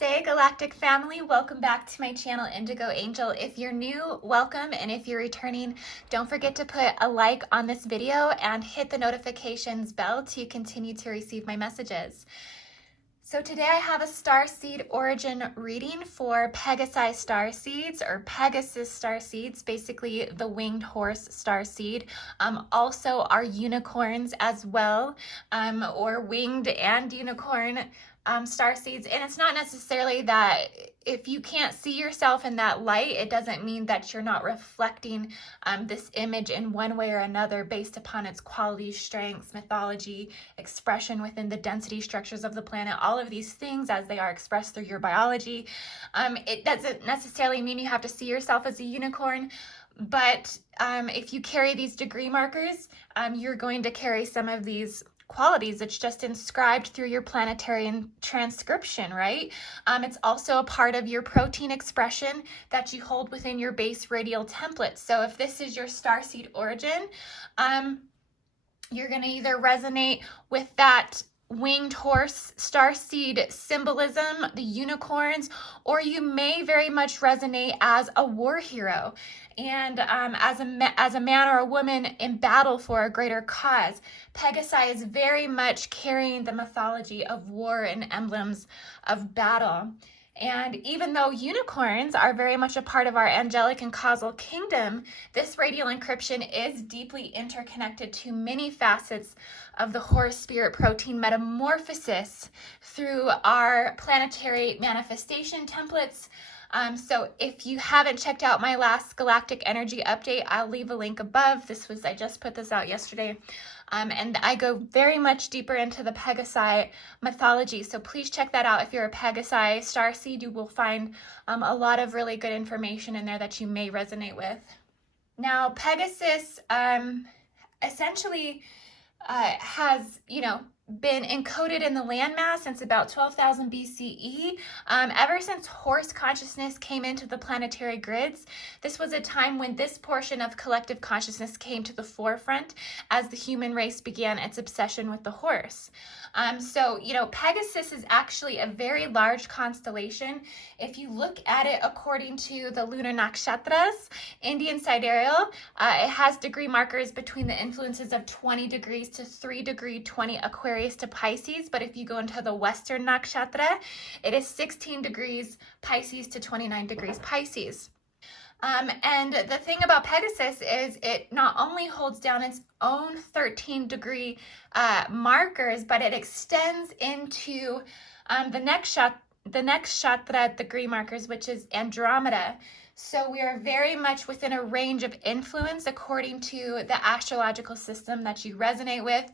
Namaste, Galactic Family. Welcome back to my channel, Indigo Angel. If you're new, welcome, and if you're returning, don't forget to put a like on this video and hit the notifications bell to continue to receive my messages. So today I have a Starseed origin reading for Pegasus Starseeds, or Pegasus Starseeds, basically the winged horse starseed. Also our unicorns as well, or winged and unicorn starseeds. And it's not necessarily that if you can't see yourself in that light, it doesn't mean that you're not reflecting this image in one way or another based upon its qualities, strengths, mythology, expression within the density structures of the planet, all of these things as they are expressed through your biology. It doesn't necessarily mean you have to see yourself as a unicorn, but if you carry these degree markers, you're going to carry some of these qualities. It's just inscribed through your planetary transcription, right? It's also a part of your protein expression that you hold within your base radial template. So if this is your starseed origin, you're going to either resonate with that winged horse starseed symbolism, the unicorns, or you may very much resonate as a war hero and as a man or a woman in battle for a greater cause. Pegasus is very much carrying the mythology of war and emblems of battle. And even though unicorns are very much a part of our angelic and causal kingdom, this radial encryption is deeply interconnected to many facets of the horse spirit protein metamorphosis through our planetary manifestation templates. So if you haven't checked out my last galactic energy update, I'll leave a link above. I just put this out yesterday. And I go very much deeper into the Pegasus mythology. So please check that out. If you're a Pegasus starseed, you will find a lot of really good information in there that you may resonate with. Now, Pegasus essentially has, been encoded in the landmass since about 12,000 BCE. Ever since horse consciousness came into the planetary grids, this was a time when this portion of collective consciousness came to the forefront as the human race began its obsession with the horse. So, Pegasus is actually a very large constellation. If you look at it according to the lunar nakshatras, Indian sidereal, it has degree markers between the influences of 20 degrees to 3 degree 20 Aquarius to Pisces. But if you go into the Western nakshatra, it is 16 degrees Pisces to 29 degrees Pisces. And the thing about Pegasus is it not only holds down its own 13 degree markers, but it extends into the next nakshatra degree markers, which is Andromeda. So we are very much within a range of influence according to the astrological system that you resonate with.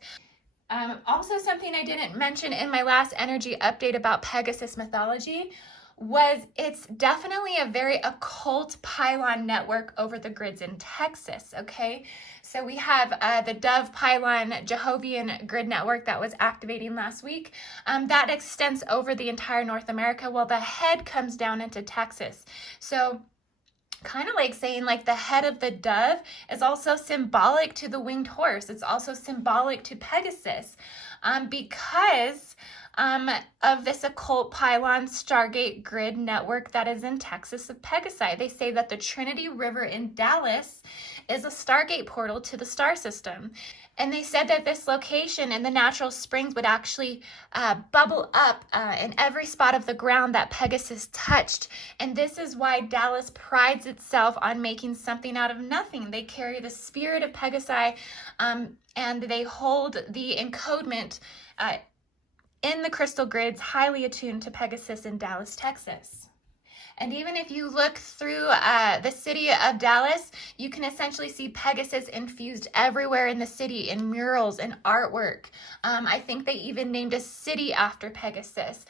Also, something I didn't mention in my last energy update about Pegasus mythology was it's definitely a very occult pylon network over the grids in Texas, okay? So we have the Dove Pylon Jehovian grid network that was activating last week. That extends over the entire North America, while the head comes down into Texas. So kind of like saying like the head of the dove is also symbolic to the winged horse. It's also symbolic to Pegasus because of this occult pylon Stargate grid network that is in Texas of Pegasus. They say that the Trinity River in Dallas is a Stargate portal to the star system. And they said that this location and the natural springs would actually bubble up in every spot of the ground that Pegasus touched. And this is why Dallas prides itself on making something out of nothing. They carry the spirit of Pegasus and they hold the encodement in the crystal grids highly attuned to Pegasus in Dallas, Texas. And even if you look through the city of Dallas, you can essentially see Pegasus infused everywhere in the city in murals and artwork. I think they even named a city after Pegasus.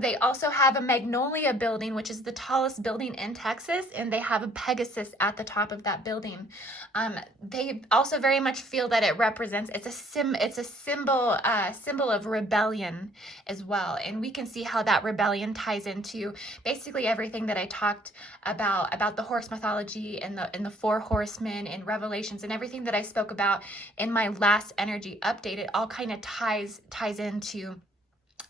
They also have a Magnolia building, which is the tallest building in Texas, and they have a Pegasus at the top of that building. They also very much feel that it represents, it's a symbol of rebellion as well. And we can see how that rebellion ties into basically everything that I talked about the horse mythology and the four horsemen and Revelations and everything that I spoke about in my last energy update. It all kind of ties into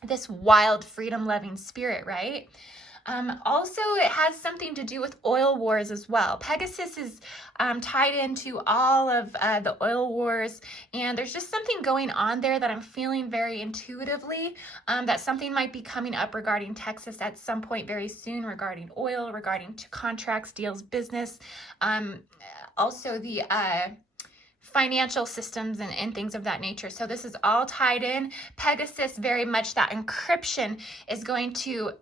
this wild, freedom-loving spirit, right? Also, it has something to do with oil wars as well. Pegasus is tied into all of the oil wars, and there's just something going on there that I'm feeling very intuitively, that something might be coming up regarding Texas at some point very soon, regarding oil, regarding to contracts, deals, business, also the financial systems and things of that nature. So this is all tied in. Pegasus, very much that encryption is going to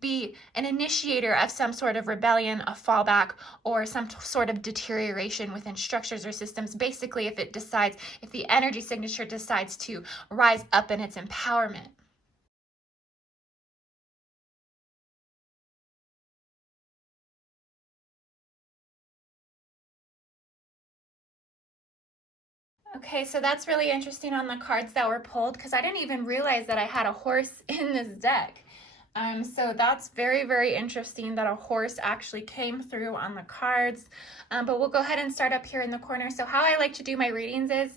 be an initiator of some sort of rebellion, a fallback, or some sort of deterioration within structures or systems. Basically, if the energy signature decides to rise up in its empowerment. Okay, so that's really interesting on the cards that were pulled, because I didn't even realize that I had a horse in this deck. So that's very, very interesting that a horse actually came through on the cards. But we'll go ahead and start up here in the corner. So how I like to do my readings is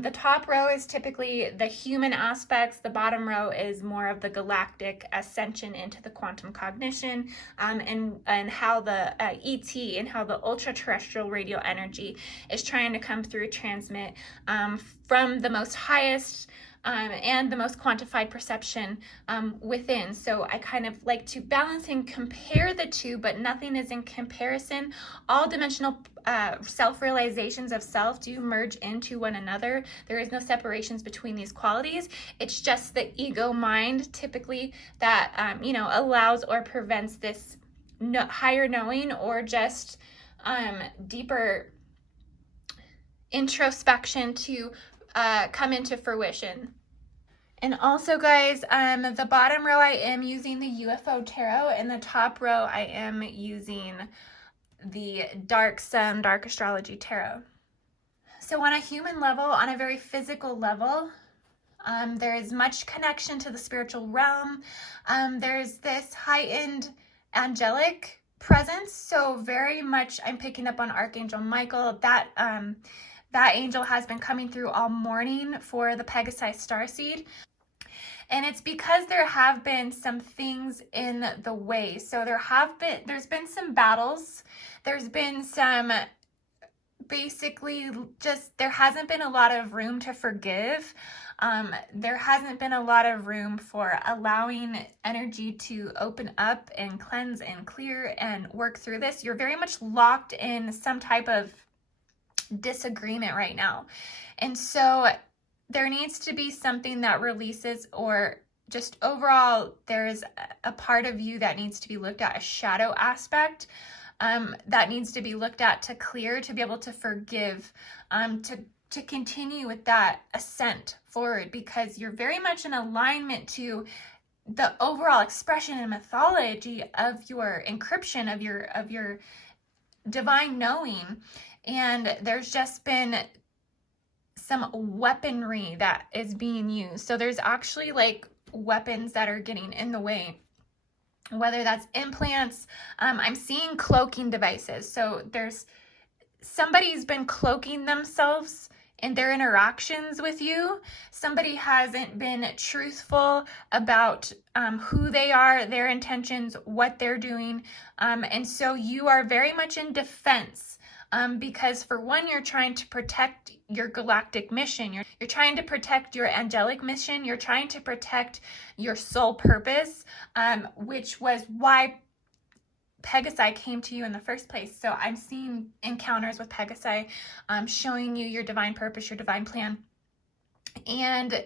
the top row is typically the human aspects. The bottom row is more of the galactic ascension into the quantum cognition, and how the ET and how the ultra-terrestrial radio energy is trying to come through, transmit from the most highest and the most quantified perception within. So I kind of like to balance and compare the two, but nothing is in comparison. All dimensional self-realizations of self do merge into one another. There is no separations between these qualities. It's just the ego mind typically that allows or prevents this higher knowing, or just deeper introspection to come into fruition. And also, guys, the bottom row I am using the UFO tarot, and the top row I am using the dark sun, dark astrology tarot. So on a human level, on a very physical level, there is much connection to the spiritual realm. There's this heightened angelic presence. So very much I'm picking up on Archangel Michael. That angel has been coming through all morning for the Pegasus Starseed. And it's because there have been some things in the way. So there's been some battles. There's been some, basically just, there hasn't been a lot of room to forgive. There hasn't been a lot of room for allowing energy to open up and cleanse and clear and work through this. You're very much locked in some type of disagreement right now, and so there needs to be something that releases, or just overall there's a part of you that needs to be looked at, a shadow aspect that needs to be looked at to clear, to be able to forgive, to continue with that ascent forward, because you're very much in alignment to the overall expression and mythology of your encryption, of your divine knowing. And there's just been some weaponry that is being used. So there's actually like weapons that are getting in the way, whether that's implants. I'm seeing cloaking devices. So somebody's been cloaking themselves in their interactions with you. Somebody hasn't been truthful about who they are, their intentions, what they're doing. And so you are very much in defense. Because for one, you're trying to protect your galactic mission. You're trying to protect your angelic mission. You're trying to protect your soul purpose, which was why Pegasi came to you in the first place. So I'm seeing encounters with Pegasi showing you your divine purpose, your divine plan. And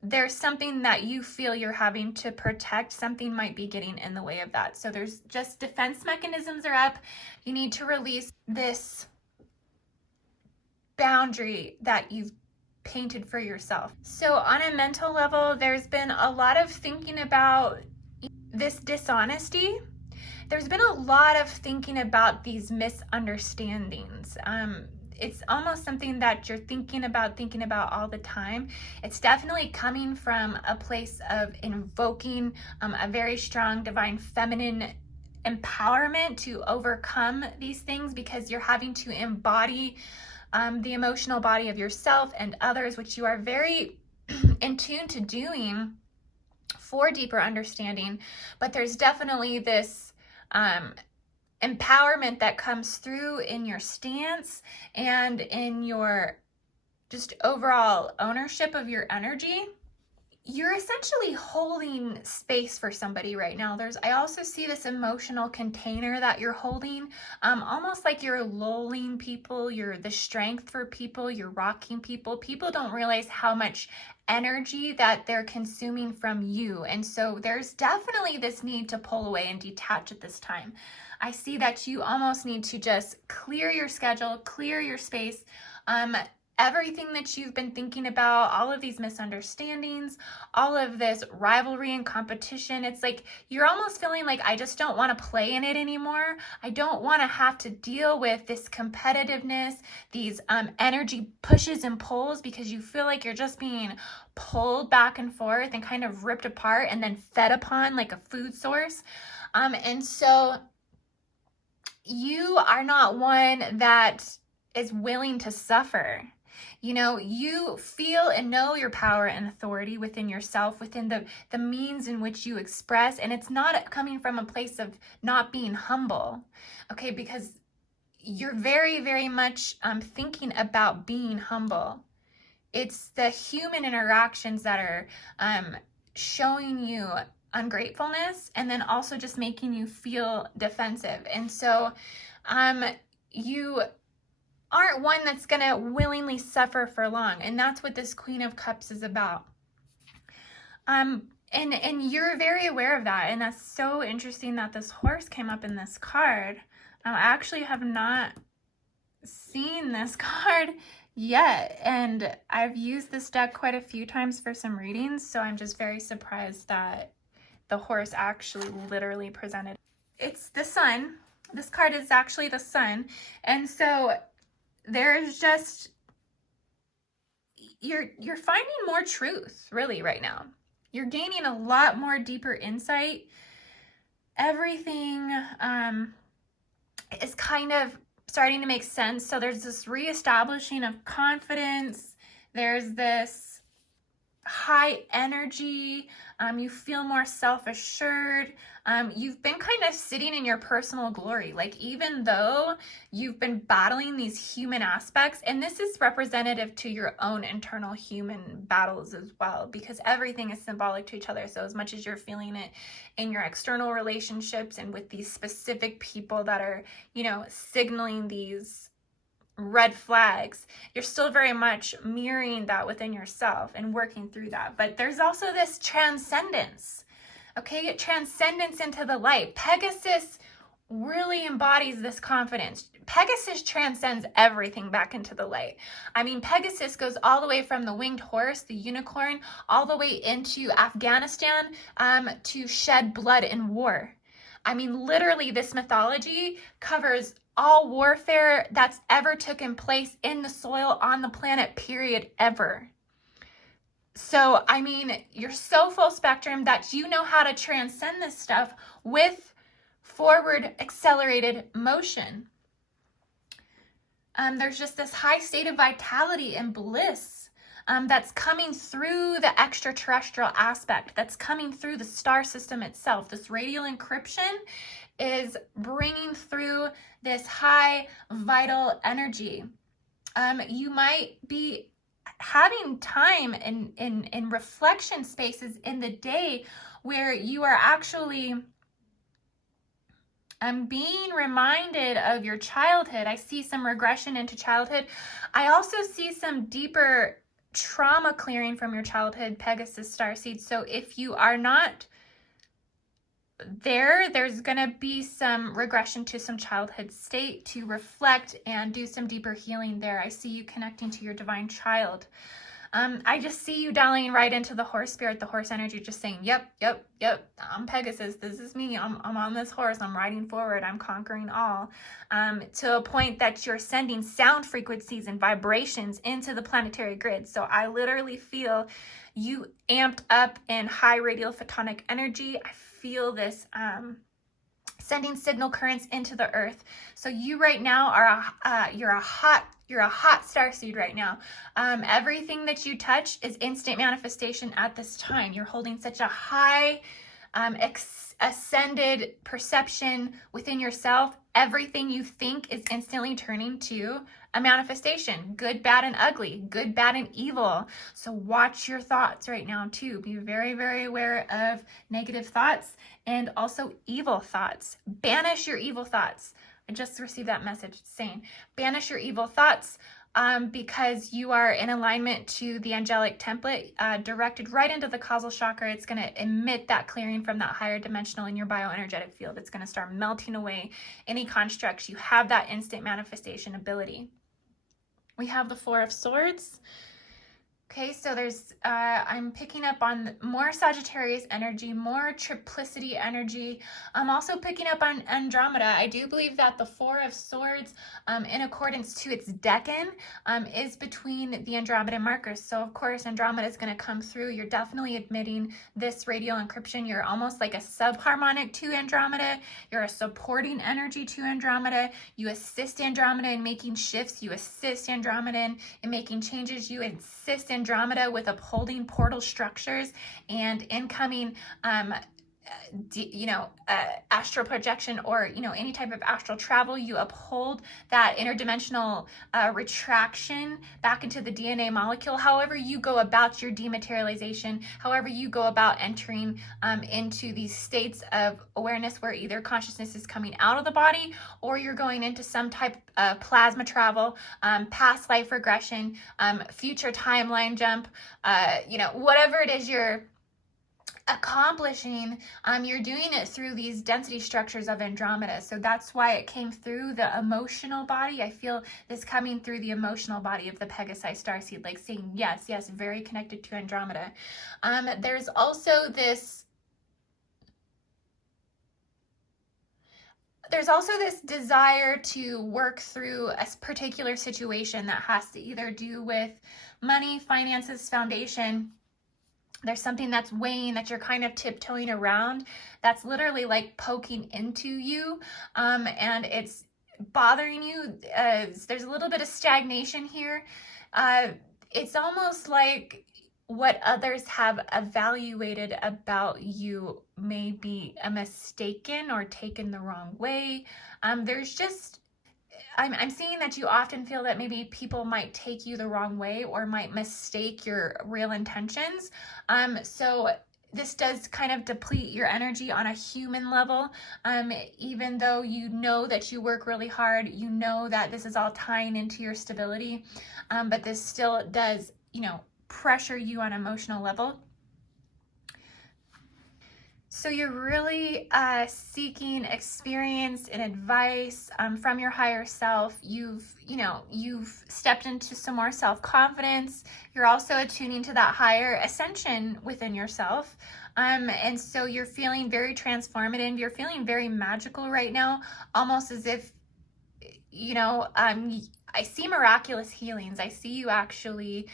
there's something that you feel you're having to protect. Something might be getting in the way of that. So there's just defense mechanisms are up. You need to release this boundary that you've painted for yourself. So on a mental level, there's been a lot of thinking about this dishonesty. There's been a lot of thinking about these misunderstandings. It's almost something that you're thinking about all the time. It's definitely coming from a place of invoking a very strong divine feminine empowerment to overcome these things, because you're having to embody the emotional body of yourself and others, which you are very in tune to doing for deeper understanding. But there's definitely this empowerment that comes through in your stance and in your just overall ownership of your energy. You're essentially holding space for somebody right now. I also see this emotional container that you're holding, almost like you're lulling people, you're the strength for people, you're rocking people. People don't realize how much energy that they're consuming from you. And so there's definitely this need to pull away and detach at this time. I see that you almost need to just clear your schedule, clear your space, everything that you've been thinking about, all of these misunderstandings, all of this rivalry and competition. It's like you're almost feeling like, I just don't want to play in it anymore. I don't want to have to deal with this competitiveness, these energy pushes and pulls, because you feel like you're just being pulled back and forth and kind of ripped apart and then fed upon like a food source. And so you are not one that is willing to suffer. You know, you feel and know your power and authority within yourself, within the means in which you express. And it's not coming from a place of not being humble, okay? Because you're very, very much thinking about being humble. It's the human interactions that are showing you ungratefulness and then also just making you feel defensive. And so you aren't one that's going to willingly suffer for long. And that's what this Queen of Cups is about. And you're very aware of that. And that's so interesting that this horse came up in this card. I actually have not seen this card yet. And I've used this deck quite a few times for some readings. So I'm just very surprised that the horse actually literally presented. It's the sun. This card is actually the sun. And so there's just, you're finding more truth really right now. You're gaining a lot more deeper insight. Everything is kind of starting to make sense. So there's this reestablishing of confidence. There's this high energy. You feel more self-assured. You've been kind of sitting in your personal glory. Like, even though you've been battling these human aspects, and this is representative to your own internal human battles as well, because everything is symbolic to each other. So as much as you're feeling it in your external relationships and with these specific people that are, you know, signaling these red flags, you're still very much mirroring that within yourself and working through that. But there's also this transcendence, okay? Transcendence into the light. Pegasus really embodies this confidence. Pegasus transcends everything back into the light. I mean, Pegasus goes all the way from the winged horse, the unicorn, all the way into Afghanistan to shed blood in war. I mean, literally, this mythology covers all warfare that's ever taken place in the soil on the planet, period, ever. So, I mean, you're so full spectrum that you know how to transcend this stuff with forward accelerated motion. There's just this high state of vitality and bliss that's coming through the extraterrestrial aspect, that's coming through the star system itself. This radial encryption is bringing through this high vital energy. You might be having time in reflection spaces in the day where you are actually being reminded of your childhood. I see some regression into childhood. I also see some deeper trauma clearing from your childhood, Pegasus Starseed. So if you are not there's going to be some regression to some childhood state to reflect and do some deeper healing there. I see you connecting to your divine child. I just see you dialing right into the horse spirit, the horse energy, just saying, yep, I'm Pegasus. This is me. I'm on this horse. I'm riding forward. I'm conquering all. To a point that you're sending sound frequencies and vibrations into the planetary grid. So I literally feel you amped up in high radial photonic energy. I feel this sending signal currents into the earth. So you right now are you're a hot You're a hot starseed right now. Everything that you touch is instant manifestation at this time. You're holding such a high ascended perception within yourself. Everything you think is instantly turning to a manifestation. Good, bad, and ugly. Good, bad, and evil. So watch your thoughts right now too. Be very, very aware of negative thoughts and also evil thoughts. Banish your evil thoughts. I just received that message saying, banish your evil thoughts because you are in alignment to the angelic template directed right into the causal chakra. It's going to emit that clearing from that higher dimensional in your bioenergetic field. It's going to start melting away any constructs. You have that instant manifestation ability. We have the Four of Swords. Okay, so there's, I'm picking up on more Sagittarius energy, more triplicity energy. I'm also picking up on Andromeda. I do believe that the Four of Swords, in accordance to its decan, is between the Andromeda markers. So of course, Andromeda is going to come through. You're definitely admitting this radial encryption. You're almost like a subharmonic to Andromeda. You're a supporting energy to Andromeda. You assist Andromeda in making shifts. You assist Andromeda in making changes. You assist Andromeda with upholding portal structures and incoming astral projection, or any type of astral travel. You uphold that interdimensional retraction back into the DNA molecule. However you go about your dematerialization, however you go about entering into these states of awareness where either consciousness is coming out of the body or you're going into some type of plasma travel, past life regression, future timeline jump, whatever it is you're accomplishing, you're doing it through these density structures of Andromeda. So that's why it came through the emotional body. I feel this coming through the emotional body of the Pegasus Starseed, like saying yes, yes, very connected to Andromeda. There's also this desire to work through a particular situation that has to either do with money, finances, foundation. There's something that's weighing, that you're kind of tiptoeing around, that's literally like poking into you, and it's bothering you. There's a little bit of stagnation here. It's almost like what others have evaluated about you may be a mistaken or taken the wrong way. There's just, I'm seeing that you often feel that maybe people might take you the wrong way or might mistake your real intentions. So this does kind of deplete your energy on a human level. Even though you know that you work really hard, you know that this is all tying into your stability, but this still does, pressure you on an emotional level. So you're really seeking experience and advice from your higher self. You've stepped into some more self-confidence. You're also attuning to that higher ascension within yourself. And so you're feeling very transformative. You're feeling very magical right now, almost as if, I see miraculous healings. I see you actually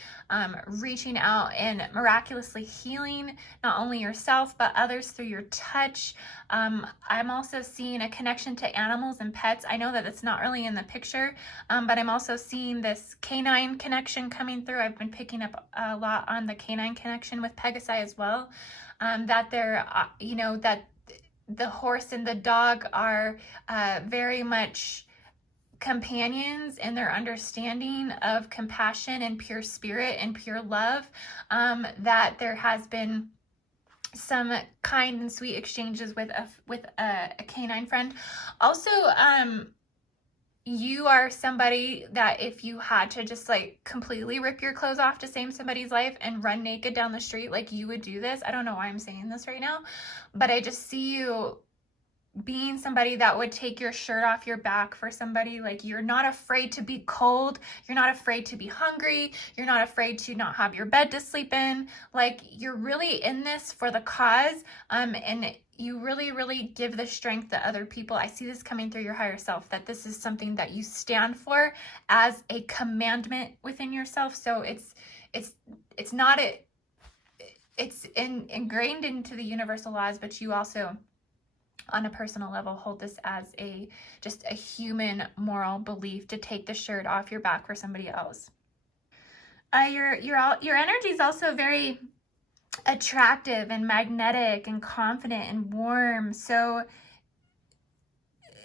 reaching out and miraculously healing not only yourself, but others through your touch. I'm also seeing a connection to animals and pets. I know that it's not really in the picture, but I'm also seeing this canine connection coming through. I've been picking up a lot on the canine connection with Pegassi as well. That they're, that the horse and the dog are very much companions in their understanding of compassion and pure spirit and pure love, that there has been some kind and sweet exchanges with a canine friend. Also, you are somebody that if you had to just like completely rip your clothes off to save somebody's life and run naked down the street, like you would do this. I don't know why I'm saying this right now, but I just see you being somebody that would take your shirt off your back for somebody. Like, you're not afraid to be cold. You're not afraid to be hungry. You're not afraid to not have your bed to sleep in. Like, you're really in this for the cause. And you really, really give the strength to other people. I see this coming through your higher self, that this is something that you stand for as a commandment within yourself. So it's ingrained into the universal laws, but you also on a personal level, hold this as just a human moral belief to take the shirt off your back for somebody else. Your energy is also very attractive and magnetic and confident and warm. So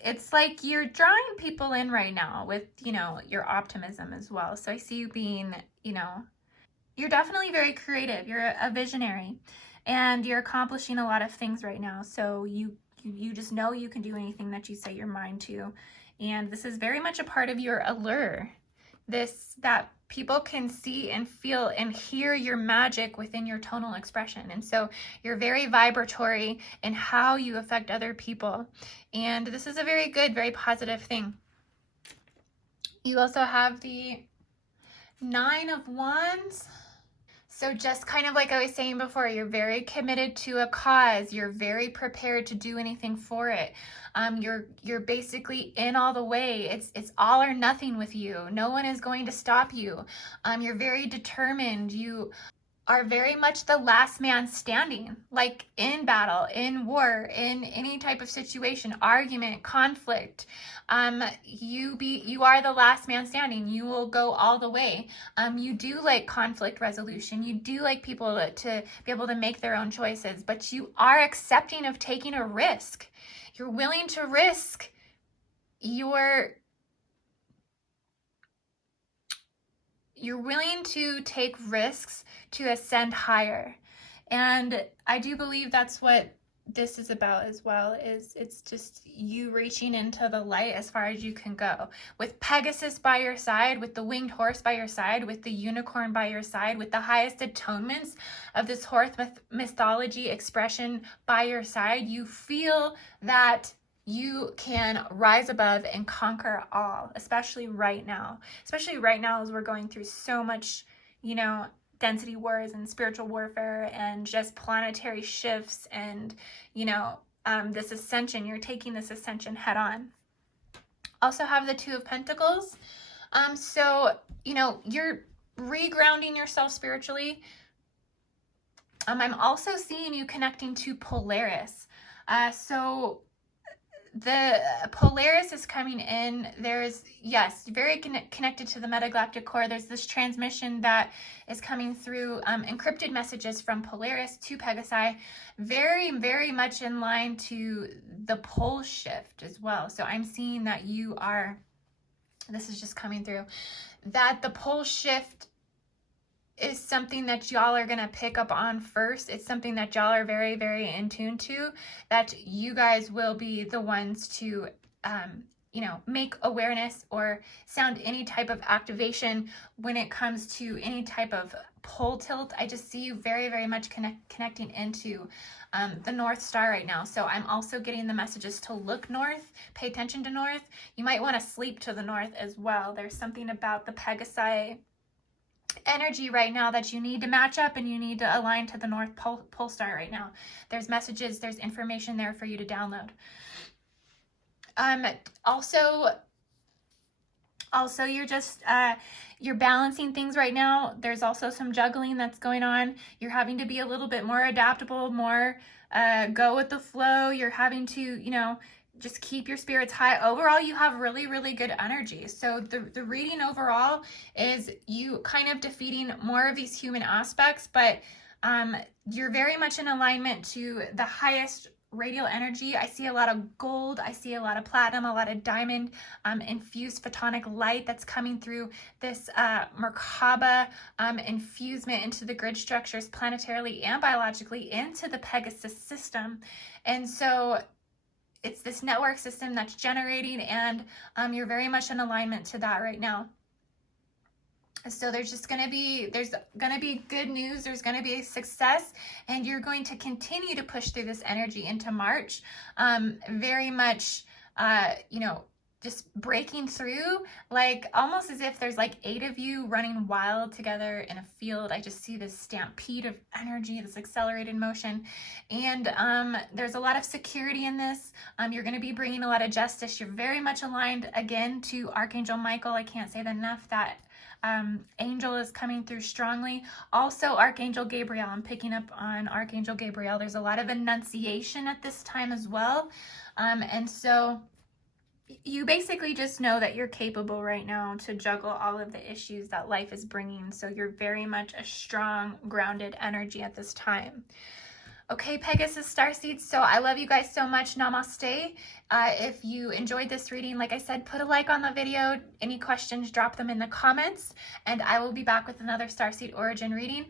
it's like you're drawing people in right now with, your optimism as well. So I see you being, you're definitely very creative. You're a visionary and you're accomplishing a lot of things right now. So you just know you can do anything that you set your mind to. And this is very much a part of your allure. That people can see and feel and hear your magic within your tonal expression. And so you're very vibratory in how you affect other people. And this is a very good, very positive thing. You also have the 9 of Wands. So just kind of like I was saying before, you're very committed to a cause. You're very prepared to do anything for it. You're basically in all the way. It's all or nothing with you. No one is going to stop you. You're very determined. You are very much the last man standing, like in battle, in war, in any type of situation, argument, conflict. You are the last man standing. You will go all the way. You do like conflict resolution. You do like people to be able to make their own choices, but you are accepting of taking a risk. You're willing to risk you're willing to take risks to ascend higher. And I do believe that's what this is about as well, is it's just you reaching into the light as far as you can go. With Pegasus by your side, with the winged horse by your side, with the unicorn by your side, with the highest atonements of this horse mythology expression by your side, you feel that you can rise above and conquer all, especially right now. Especially right now as we're going through so much, density wars and spiritual warfare and just planetary shifts and, this ascension. You're taking this ascension head on. Also have the 2 of Pentacles. So, you're regrounding yourself spiritually. I'm also seeing you connecting to Polaris. So the Polaris is coming in. There's, yes, very connected to the metagalactic core. There's this transmission that is coming through, encrypted messages from Polaris to Pegassi, very, very much in line to the pole shift as well. So I'm seeing that this is just coming through, that the pole shift is something that y'all are going to pick up on first. It's something that y'all are very, very in tune to, that you guys will be the ones to, make awareness or sound any type of activation when it comes to any type of pole tilt. I just see you very, very much connecting into the North Star right now. So I'm also getting the messages to look north, pay attention to north. You might want to sleep to the north as well. There's something about the Pegassi energy right now that you need to match up and you need to align to the North Pole Star right now. There's messages, there's information there for you to download. Also you're just, you're balancing things right now. There's also some juggling that's going on. You're having to be a little bit more adaptable, more go with the flow. You're having to, just keep your spirits high. Overall, you have really, really good energy. So the reading overall is you kind of defeating more of these human aspects, but you're very much in alignment to the highest radial energy. I see a lot of gold. I see a lot of platinum, a lot of diamond infused photonic light that's coming through this Merkaba infusement into the grid structures planetarily and biologically into the Pegasus system. And so it's this network system that's generating, and you're very much in alignment to that right now. So there's going to be good news. There's going to be success, and you're going to continue to push through this energy into March. Very much, just breaking through, like almost as if there's like 8 of you running wild together in a field. I just see this stampede of energy, this accelerated motion. And there's a lot of security in this. You're going to be bringing a lot of justice. You're very much aligned again to Archangel Michael. I can't say that enough, that Angel is coming through strongly. Also, Archangel Gabriel. I'm picking up on Archangel Gabriel. There's a lot of enunciation at this time as well. And so you basically just know that you're capable right now to juggle all of the issues that life is bringing. So you're very much a strong, grounded energy at this time. Okay, Pegasus Starseed, so I love you guys so much. Namaste. If you enjoyed this reading, like I said, put a like on the video. Any questions, drop them in the comments. And I will be back with another Starseed Origin reading.